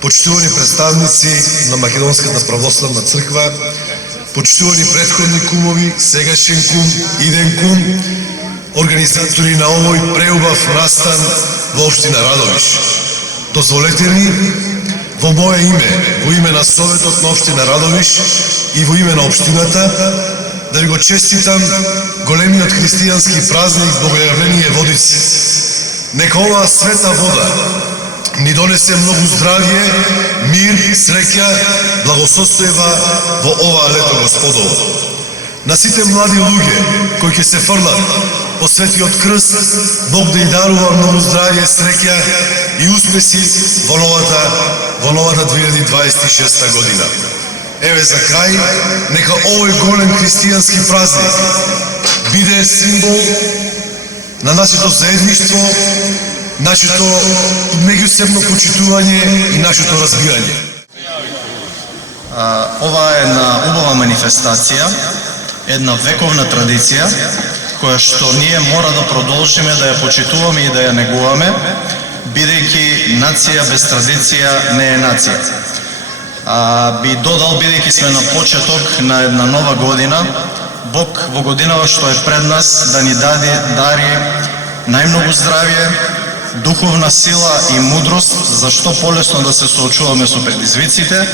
почитувани представници на Македонската православна црква, почитувани претходни кумови, сегашен кум, иден кум, организатори на овој преубав настан во општина Радовиш. Дозволете ми во моје име, во име на Советот на општина Радовиш и во име на општината да ви го честитам големиот христијански празник Богојавление Водици. Нека оваа света вода ни донесе многу здравје, мир, среќа, благосостојба во оваа лето Господово. На сите млади луѓе кои ќе се фрлат по светиот крст, Бог да ја дарува многу здравје, среќа и успеси во новата 2026 година. Еве за крај, нека овој голем христијански празник биде символ на нашето заедништво, нашето меѓусебно почитување и нашето разбирање. Ова е една убава манифестација, една вековна традиција, која што ние мора да продолжиме да ја почитуваме и да ја негуваме, бидејќи нација без традиција не е нација. Би додал, бидејќи сме на почеток на една нова година, Бог во годинава што е пред нас да ни дари најмногу здравје, духовна сила и мудрост за што полесно да се соочуваме со предизвиците,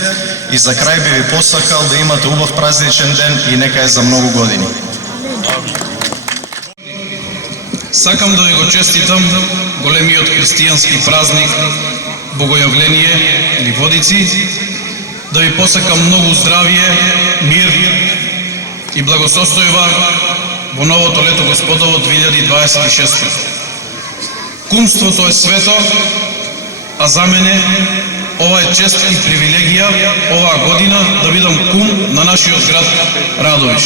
и за крај би ви посакал да имате убав празничен ден и нека е за многу години. Сакам да ви го честитам големиот христијански празник Богојавление или Водици, да ви посакам многу здравје, мир и благосостојба во новото лето Господово 2026. Кумството е свето, а за мене ова е чест и привилегија оваа година да бидам кум на нашиот град Радовиш.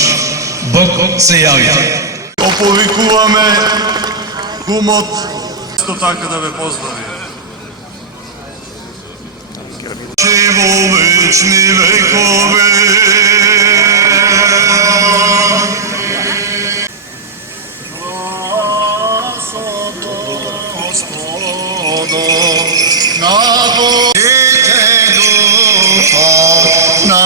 Бог се јави. Оповикуваме кумот, исто така да ве поздрави. Во вечни векове Господо на Божите духа на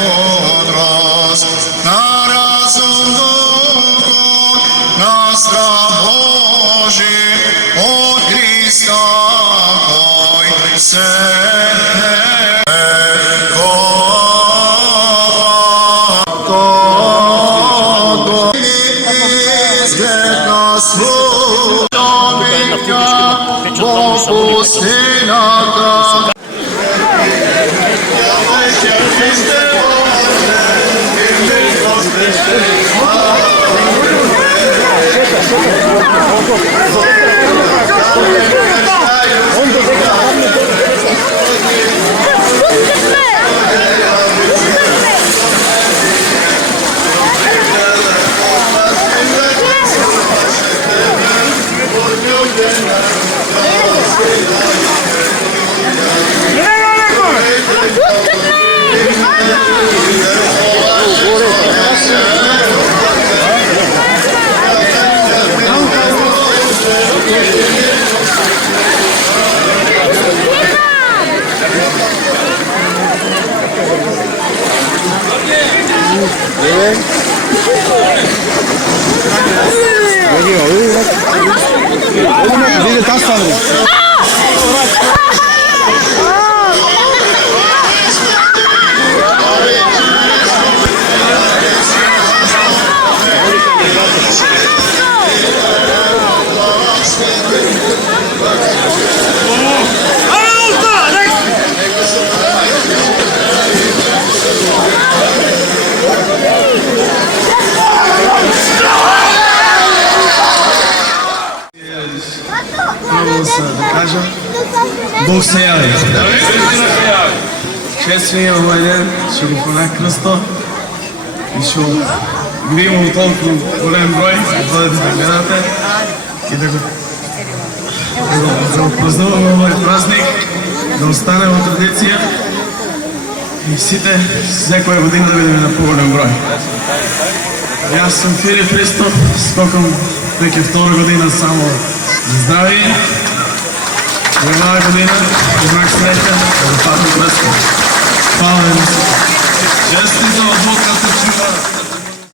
премудрост, на разум духа, на страх Божи од Христа, кој се Бог се јави. Чест ми е овој ден, што го понак крсто и што го имам толку голем број, да бъдете да гледате и да го празнуваме овој празник, да остане во традиција и сите, секоја година да бидеме на поголем број. Јас сум Филип Христов, скокам веќе втора година само за здравје. Оваа година, знак среќа, да запазим врска. Фала ви.